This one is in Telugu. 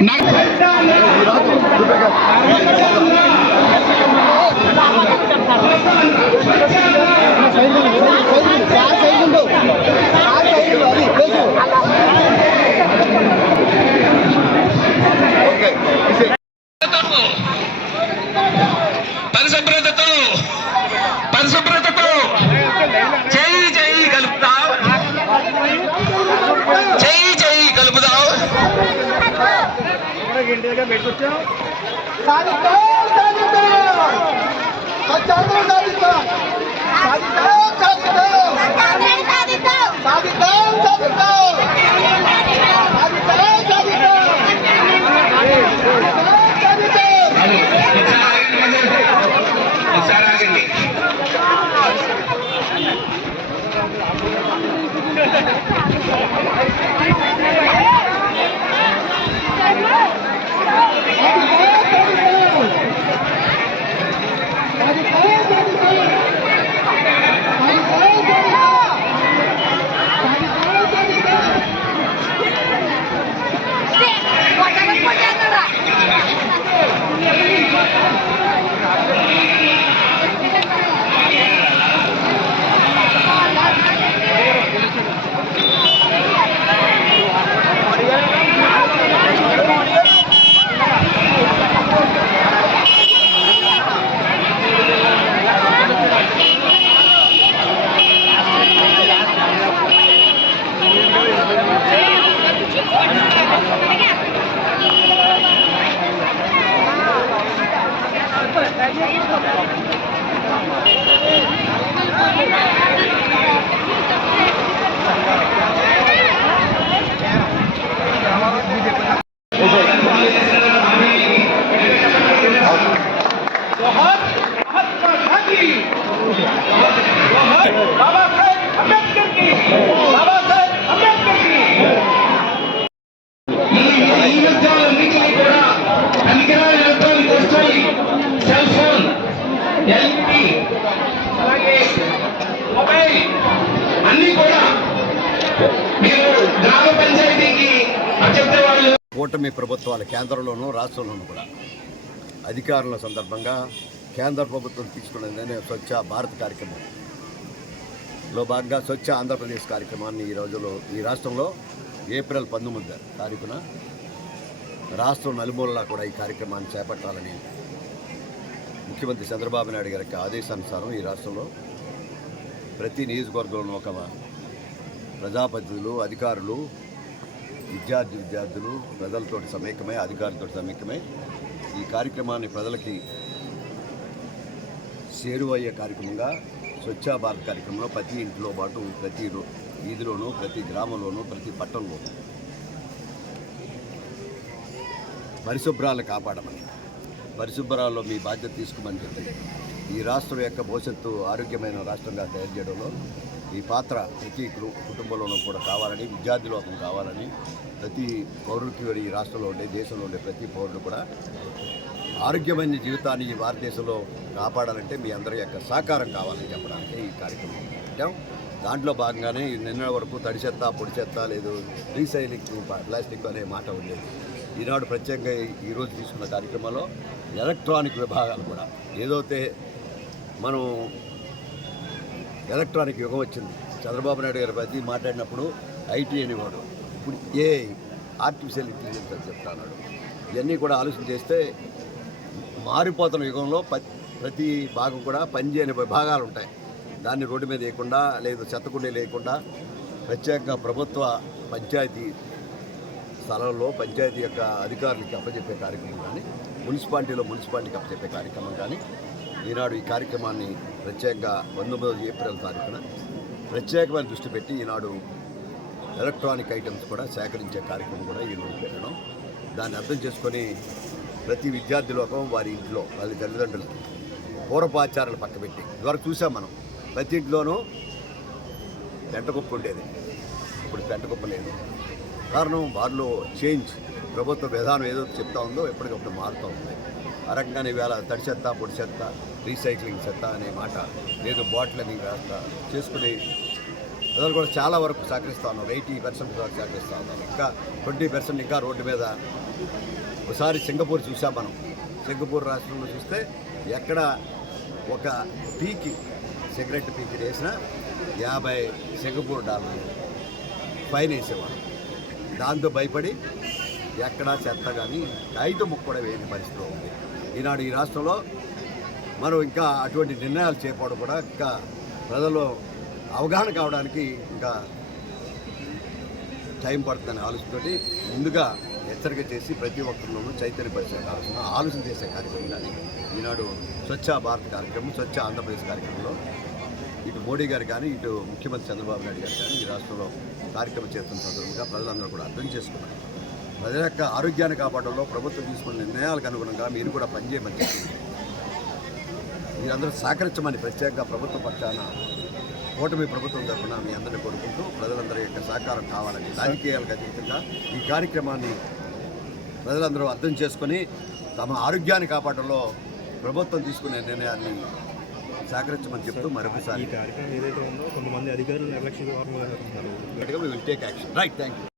না సాధిద్దాం సాధిద్దాం ఎల్ఈడి అలాగే మొబైల్ అన్ని కూడా మీరు గ్రామ పంచాయతీకి చెప్తే వాళ్ళు కూటమి ప్రభుత్వాలు కేంద్రంలోనూ రాష్ట్రంలోనూ కూడా అధికారుల సందర్భంగా కేంద్ర ప్రభుత్వం తీసుకున్న నిర్ణయం స్వచ్ఛ భారత్ కార్యక్రమం. లో భాగంగా స్వచ్ఛ ఆంధ్రప్రదేశ్ కార్యక్రమాన్ని ఈ రోజులో ఈ రాష్ట్రంలో ఏప్రిల్ పంతొమ్మిది తారీఖున రాష్ట్రం నలుమూలలా కూడా ఈ కార్యక్రమాన్ని చేపట్టాలని ముఖ్యమంత్రి చంద్రబాబు నాయుడు గారి యొక్క ఆదేశానుసారం ఈ రాష్ట్రంలో ప్రతి నియోజకవర్గంలో ఒక ప్రజాప్రతినిధులు అధికారులు విద్యార్థి విద్యార్థులు ప్రజలతోటి సమైక్యమై అధికారులతో సమైక్యమై ఈ కార్యక్రమాన్ని ప్రజలకి చేరువయ్యే కార్యక్రమంగా స్వచ్ఛ భారత్ కార్యక్రమంలో ప్రతి ఇంట్లో పాటు ప్రతి రో- వీధిలోనూ ప్రతి గ్రామంలోనూ ప్రతి పట్టణంలోనూ పరిశుభ్రాలు కాపాడమని పరిశుభ్రాల్లో మీ బాధ్యత తీసుకోమని చెప్పి ఈ రాష్ట్రం యొక్క భవిష్యత్తు ఆరోగ్యమైన రాష్ట్రంగా తయారు చేయడంలో ఈ పాత్ర ప్రతి కుటుంబంలోనూ కూడా కావాలని విద్యార్థి లోకం కావాలని ప్రతి పౌరుడికి ఈ రాష్ట్రంలో ఉండే దేశంలో ఉండే ప్రతి పౌరుడు కూడా ఆరోగ్యమైన జీవితాన్ని ఈ భారతదేశంలో కాపాడాలంటే మీ అందరి యొక్క సహకారం కావాలని చెప్పడానికి ఈ కార్యక్రమం పెట్టాం. దాంట్లో భాగంగానే నిన్న వరకు తడి చెత్త పొడి చెత్త లేదు రీసైలింగ్ ప్లాస్టిక్ అనే మాట ఉండేది. ఈనాడు ప్రత్యేకంగా ఈరోజు తీసుకున్న కార్యక్రమంలో ఎలక్ట్రానిక్ విభాగాలు కూడా. ఏదైతే మనం ఎలక్ట్రానిక్ యుగం వచ్చింది. చంద్రబాబు నాయుడు గారి ప్రతి మాట్లాడినప్పుడు ఐటీ అనేవాడు ఇప్పుడు ఏ ఆర్టిఫిషియల్ ఇంటెలిజెన్స్ అని చెప్తాడు ఇవన్నీ కూడా ఆలోచన చేస్తే మారిపోతున్న యుగంలో ప- ప్రతి భాగం కూడా పనిచేయని భాగాలు ఉంటాయి. దాన్ని రోడ్డు మీద వేయకుండా లేదు చెత్తకుండా లేకుండా ప్రత్యేకంగా ప్రభుత్వ పంచాయతీ స్థలంలో పంచాయతీ యొక్క అధికారులకి అప్పచెప్పే కార్యక్రమం కానీ మున్సిపాలిటీలో మున్సిపాలిటీకి అప్పచెప్పే కార్యక్రమం కానీ ఈనాడు ఈ కార్యక్రమాన్ని ప్రత్యేకంగా పంతొమ్మిదవ ఏప్రిల్ తారీఖున ప్రత్యేకమైన దృష్టి పెట్టి ఈనాడు ఎలక్ట్రానిక్ ఐటమ్స్ కూడా సేకరించే కార్యక్రమం కూడా ఈరోజు పెట్టడం. దాన్ని అర్థం చేసుకొని ప్రతి విద్యార్థి లోకం వారి ఇంట్లో వాళ్ళ తల్లిదండ్రులు పూర్వపాచారాలు పక్కబెట్టి ఇదివరకు చూసాం మనం ప్రతి ఇంట్లోనూ పెంటకుప్ప ఉండేది. ఇప్పుడు పెంటకుప్ప లేదు. కారణం వారిలో చేంజ్ ప్రభుత్వ విధానం ఏదో చెప్తా ఉందో ఎప్పటికప్పుడు మారుతూ ఉంది. ఆ రకంగానే తడి చెత్త పొడి చెత్త రీసైక్లింగ్ చెత్త అనే మాట లేదు బాటిల్ అని వ్యవస్థ చేసుకుని ప్రజలు కూడా చాలా వరకు సహకరిస్తూ ఉన్నారు. ఎయిటీ పర్సెంట్ వరకు సహకరిస్తూ ఉన్నారు. ఇంకా ట్వంటీ పర్సెంట్ ఇంకా రోడ్డు మీద ఒకసారి సింగపూర్ చూసాం మనం. సింగపూర్ రాష్ట్రంలో చూస్తే ఎక్కడ ఒక పీకి సిగరెట్ పీకి వేసినా యాభై సింగపూర్ డాలర్లు ఫైన్ వేసేవాడు దాంతో భయపడి ఎక్కడా చెత్త కానీ రైతు ముక్క కూడా వేయని పరిస్థితిలో ఉంది. ఈనాడు ఈ రాష్ట్రంలో మనం ఇంకా అటువంటి నిర్ణయాలు చేపడం కూడా ఇంకా ప్రజల్లో అవగాహన కావడానికి ఇంకా టైం పడుతుందనే ఆలోచనతోటి ముందుగా హెచ్చరిక చేసి ప్రతి ఒక్కరిలోనూ చైతన్యపరిచే ఆలోచన ఆలోచన చేసే కార్యక్రమం కానీ ఈనాడు స్వచ్ఛ భారత్ కార్యక్రమం స్వచ్ఛ ఆంధ్రప్రదేశ్ కార్యక్రమంలో ఇటు మోడీ గారు కానీ ఇటు ముఖ్యమంత్రి చంద్రబాబు నాయుడు గారు కానీ ఈ రాష్ట్రంలో కార్యక్రమం చేస్తున్న సందర్భంగా ప్రజలందరూ కూడా అర్థం చేసుకున్నారు. ప్రజల యొక్క ఆరోగ్యాన్ని కాపాడంలో ప్రభుత్వం తీసుకున్న నిర్ణయాలకు అనుగుణంగా మీరు కూడా పనిచేయమని మీరందరూ సహకరించమని ప్రత్యేకంగా ప్రభుత్వ పక్షాన కూటమి ప్రభుత్వం తరఫున మీ అందరినీ కోరుకుంటూ ప్రజలందరి యొక్క సహకారం కావాలని రాజకీయాలకు అతీతంగా ఈ కార్యక్రమాన్ని ప్రజలందరూ అర్థం చేసుకొని తమ ఆరోగ్యాన్ని కాపాడంలో ప్రభుత్వం తీసుకునే నిర్ణయాన్ని సహకరించమని చెప్తూ మరొకసారి. ఈ కార్యక్రమం ఏదైతే ఉందో కొంతమంది అధికారులు నిర్లక్ష్య ధోరణిలో ఉన్నారు. Will take action right thank you